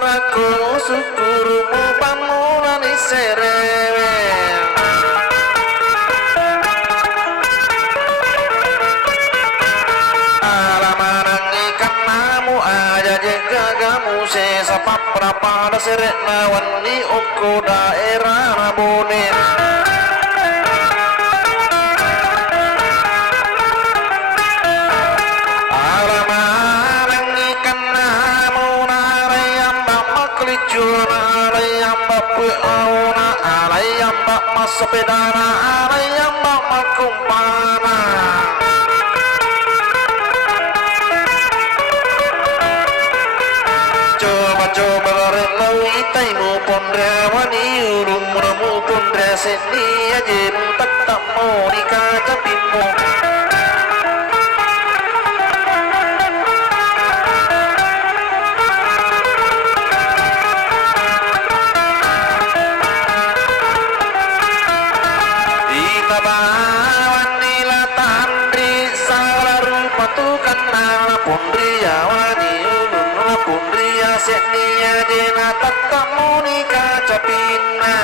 Saudaraku syukurmu pamulani serewe alamanang ikan namu aja jaga kamu sesapa prapada seret nawan ni uku daerah rabonin sepedana alayam bak makumpana coba-coba relau itaimu pondre wani urung ramu pondre seni ajen tetap mau dikacapinmu setnia dena tetap monika capina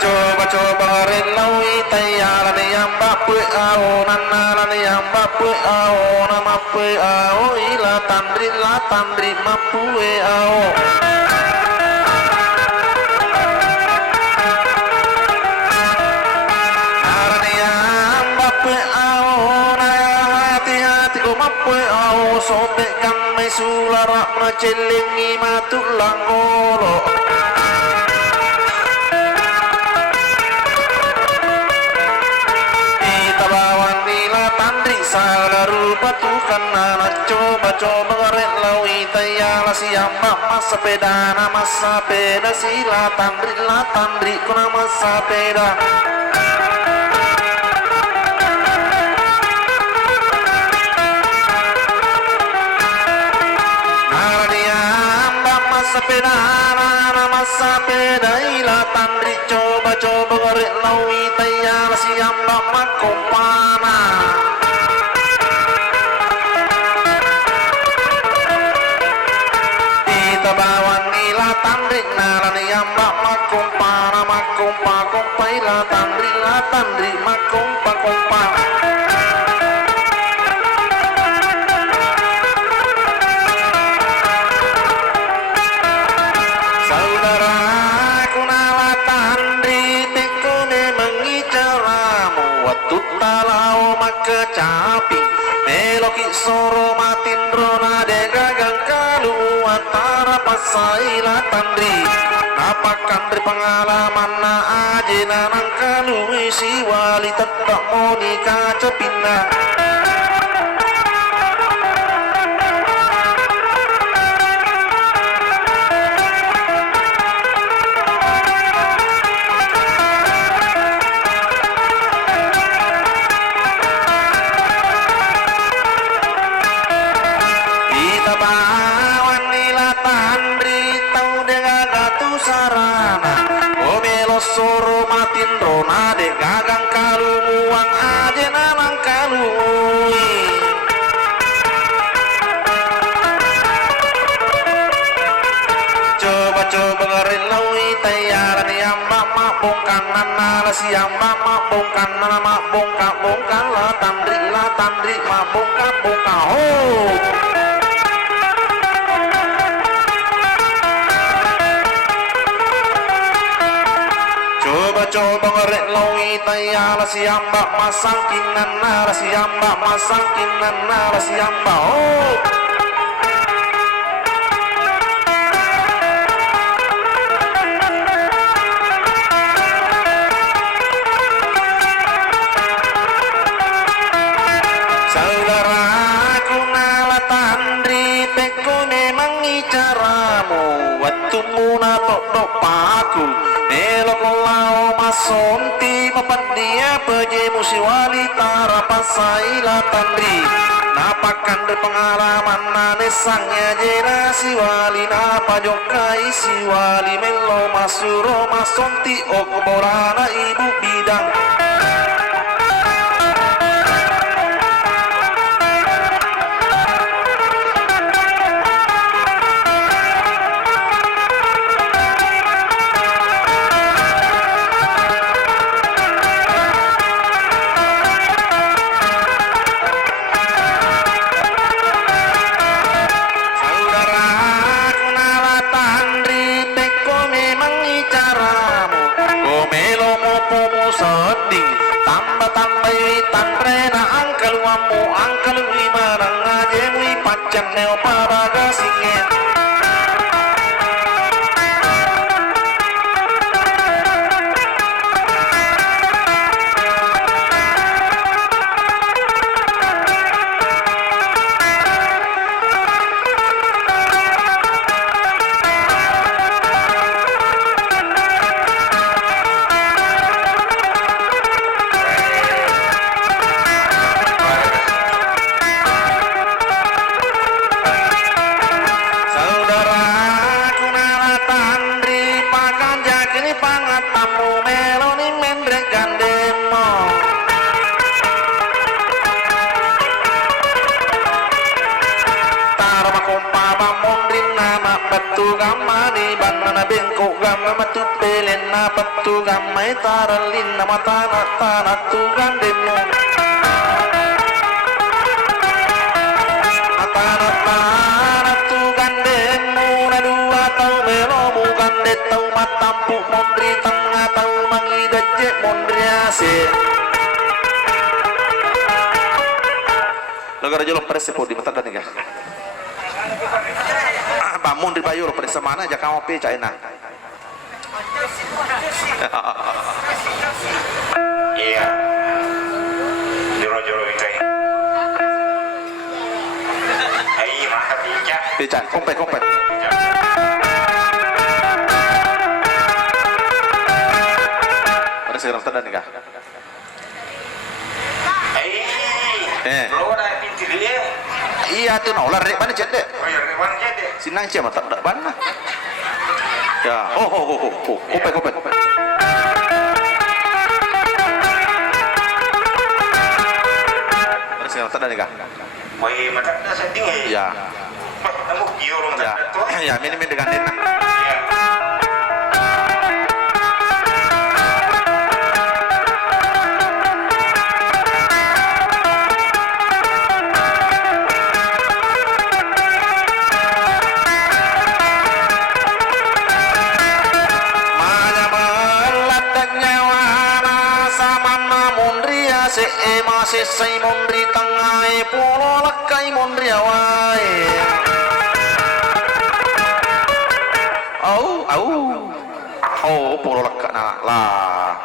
coba-coba relau itayala yang bapu au nana yang bapu au nama pu au ila tandri mapu au sobek kami sularak macelingi matulang ngolo kita bawa nila tandri salaru batukan anak coba-coba garek lawi tayala siambak masa pedana masa peda sila tandri kuna masa peda sepeda ila tandri coba-coba garek lawi tayala siambak makumpana kita bawa nila tandri narani ambak makumpana makumpa ila tandri makumpa kecapi meloki soro matin rona de gagang kalu antara pasaila tandri napakan dari pengalaman na ajena nang kalu isi wali tetap monika cepina soro matin rona de gagang kalu uang aja namang kalu coba-coba ngerelau itayaran yang mak bongkan nana siang mak bongkan nana mak bongkan lah tandri mak bongkan oh coba ngerek lawi tayala siambak masang kinan nara siambak masang kinan nara siambak oh saudaraku nala tandri peko memang icaramu waktu muna tok paku melok lau masonti mapandia peje musiwali tarapasaila tandri napakan berpengalaman nanesangnya jera siwali napa jokai siwali melo masuro masonti okoborana ibu bidang mamu angkal wimarang ngajemui pacan neo paraga singen batu gamma di banana bengkok gamma matu pelena batu gamma taralin nama tanah tanah tu gandemu tanah tanah tu gandemu na dua tau melomu gande tau matampu mondri tengah tau mangidaje mondri ase negara jolong presepo di mata dan bangun di Bayur pada mana aja kamu pe China. Iya. Joro-joro itu. Ai mah bijak. Bijak, kompet. Pada sekarang tanda nikah. Lo ada pintu dia. Iya tuh nolar dek mana cek dek. Oh ya rewan cek. Sinang cia mata tak mana. Ya, kompet. Pada sekarang tanda nikah. Woi mata dah setting Ya. Kamu kior mata tu. Ya, min dengan dena. Ya. Masih say mondri tangai pulo lakai mondri awai pulo lakak na lah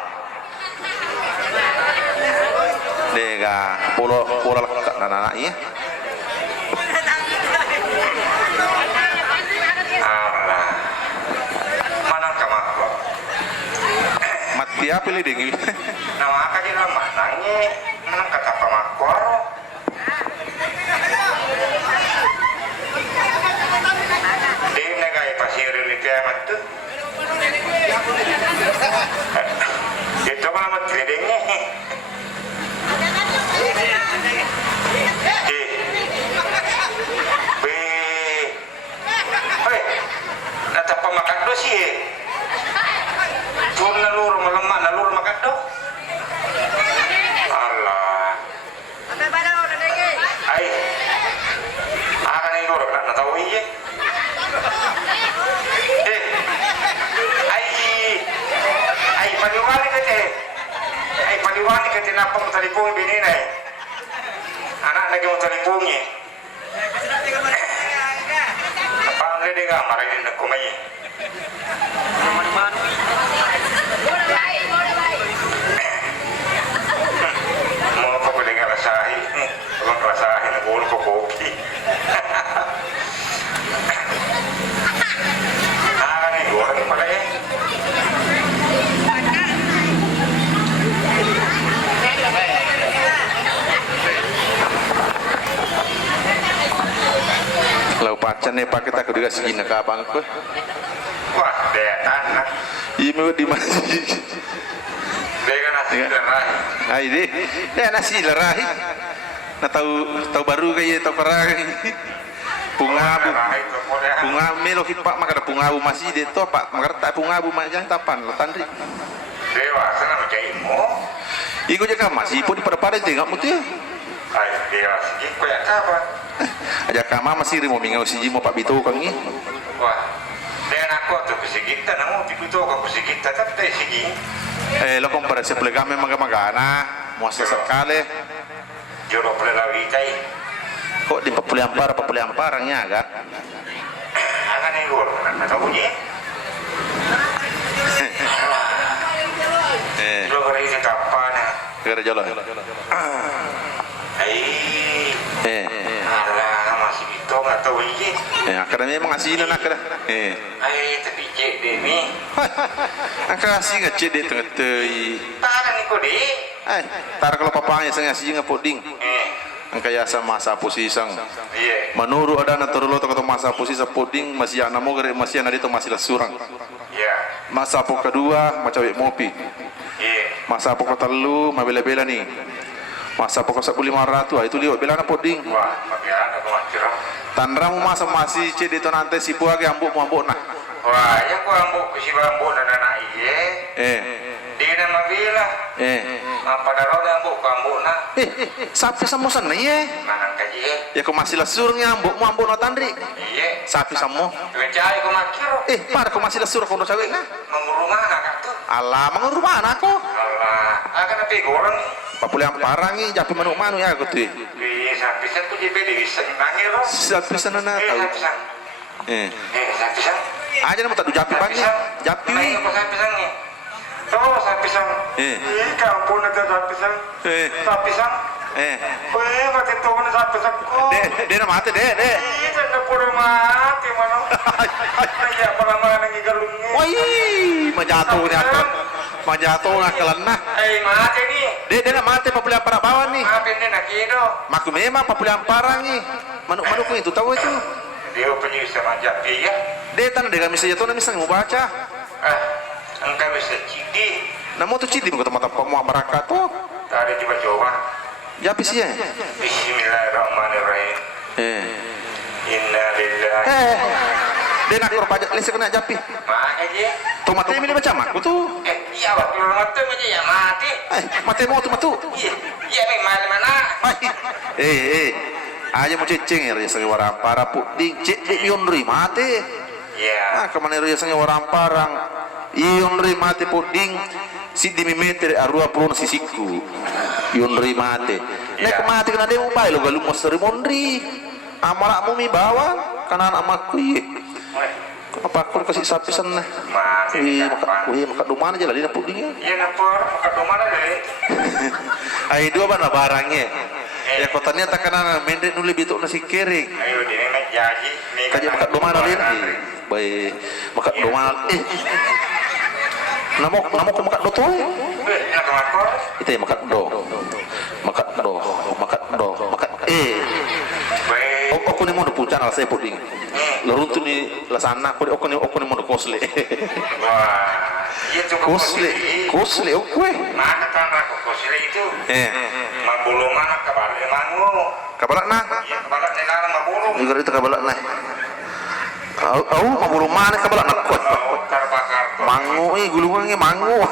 dega pulo lakak na iya Mana kamu? mati apa pilih degi Nama kaji lama nanya menang kata pamakor. Di negara pasir ini kiamat tu. Itu mana tradingnya? Nata pamakan dosi. Pun nalur melemak nalur makan do. Allah. Ai. Akan ini dorong nak tahu iya. Ai paniwali kete. Ai paniwali kete napa mau telepon bini nai. Anak lagi mau teleponnya. Apa anda dengar marahin nak kumai? Mau apa boleh ngerasain? Kalau ngerasain, boleh kopi. Ah, ni orang ni mana ya? Lau pacan ni pakai tak juga segini ke abang aku. Wah, dia tanah. Ini di masjid. Dia kan nasi lerai. Ini dia nasi lerai. Nak tahu baru kaya tahu kerang. Bunga melo hipak maka ada bunga abu masih dia tu apa maka tak bunga abu macam tapan latandri. Dewa sana macam imo. Iku jaga masih pun pada tengok mutu. Ay, dia segi koyak apa? Aja kama masih rimo mingau siji mo Pak Bito kang ni. Wah. Dan aku tu kusikita namu diputo ko kusikita tapi segi. Lo compara se plegame magana muasa sekali. Joro pelelawi cai. Kok di Papuliamparangnya agak? Akan yang luar atau bunyi? Joro hari ini kapan? Kira jalan. Alah masih bitong atau bunyi? Akhirnya memang asinan akhirnya. Tapi cek demi. Akhirnya asih nggak cek deh tengah-tengah. Tahan ni kau di. Tar kalau papanya saya asih nggak poding. Kaya sa masa posisang manuru ada na turulo to masa posisa poding masih ana mo gare masih ana dito masih surang masa po kedua macawe mopi masa po ketelu mabela-bela nih masa po ke 1500 itu liwat bela na poding tanramu masa masih ce dito nante si puage ambuk nah wah ya ko ambuk si ambuk na na iye di na mabila apa daro na ambuk ko ambuk na sapi samo sana ye manang kaji ya ko masih lesur ngambuk mo ambuk na tandri iye sapi samo ngecai ko makiro para ko masih lesur ko ndo sawe na mengurumah anak tu alah mengurus mana ko alah akan tapi goreng Papuliamparang ni japi manu ya aku tu sapi san ko jibe di senangir sapi sana na tahu sapi san aja na mo tadu japi banyak japi main ko sapi san ni sapi san kampung na sapi san sapi san mati to na sapi san ko de na mate de na puro mati mano ya para mana ngi galungi majatuh ngakalan na mati ni de na mate Papuliamparang bawan ni mati ni nakido maku memang Papuliamparang ni manuk ko itu tahu itu dia punya sama japi ya de tan de kami saja to na misang mo baca engkau bisa cidi namo tu cidi mo mata mo baraka to tadi coba japi sih Bismillahirrahmanirrahim Inna lillahi de nak pajak lese kena japi mana je tomat ini macam aku tu iya waktu mati macam ya mati mati mau tu iya memang mana aja mau cecing ya sange warang para puding cek yonri mati iya kemana ya sange warang parang yonri mati puding si dimimeter arua pun sisiku yonri mati nek mati kena dia mau lo galu mosteri mondri amalak mu mi bawa kana anak makku apa aku kasih sapi sana maka domana aja lah dia pudingnya iya napor maka domana deh ayo dua mana barangnya ya kotanya tak kena mendek nuli bituk nasi kering ayo dia nak jadi kaji maka domana dia baik maka domana namo ko maka do to nak lapor itu ya maka do aku ni mau puncak ala saya puding lorun tu ni lasana aku ni mau kosle wah iya cukup kosle oke mana kan aku kosle itu mabulu mana kabar mangu kabalak na iya kabar nenala mabulu juga itu kabalak na mabulu mana kabalak na terbakar mangu gulungannya mangu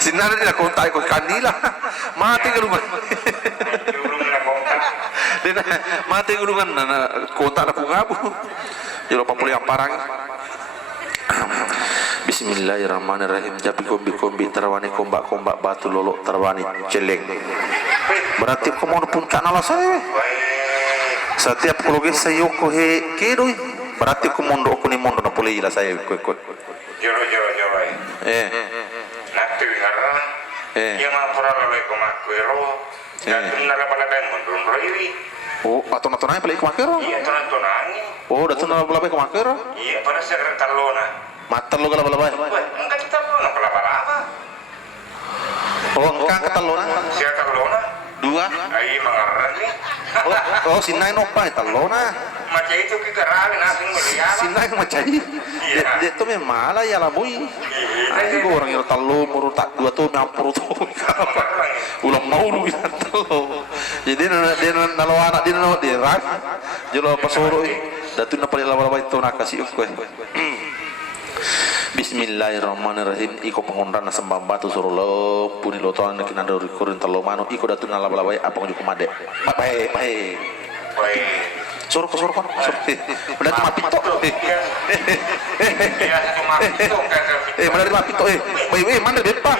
sinar dia kontak ko kandila mati gulungan mati gulungan na kontak na pungabu jero Papuliamparang Bismillahirrahmanirrahim japi kombi terwani kombak batu lolok terwani celeng berarti komodo puncak nala saya setiap kologis saya ko he kedoi berarti komodo aku ni mondo na pulei la saya ko joro nakti ngara yang mapura loloi ko makwero dan nala pala ben mondon roiri atau natonanya pelai kemakero iya tonani datun nala pala kemakero iya pada segera talona mater lo kala pala enggak kita talona pala apa engkang ketalona sia talona dua ai mangaran ni sinay no pa talona macam itu kita ralin asing melihat sinay macai dia tu memang lah ya laboy ay orang yang talo muru tak dua tu nyampur tu ulang mau lu bisa talo jadi dia nalo anak dia nalo dia rak jelo pasoro datu na pala laba itu nakasi ko Bismillahirrahmanirrahim iko pengondan na sembah batu surulo puni lotoan na kinandori kurin talo mano iko datu na laba apa ngujuk made bae Suruh udah cuma pito mana cuma pito baik mana depa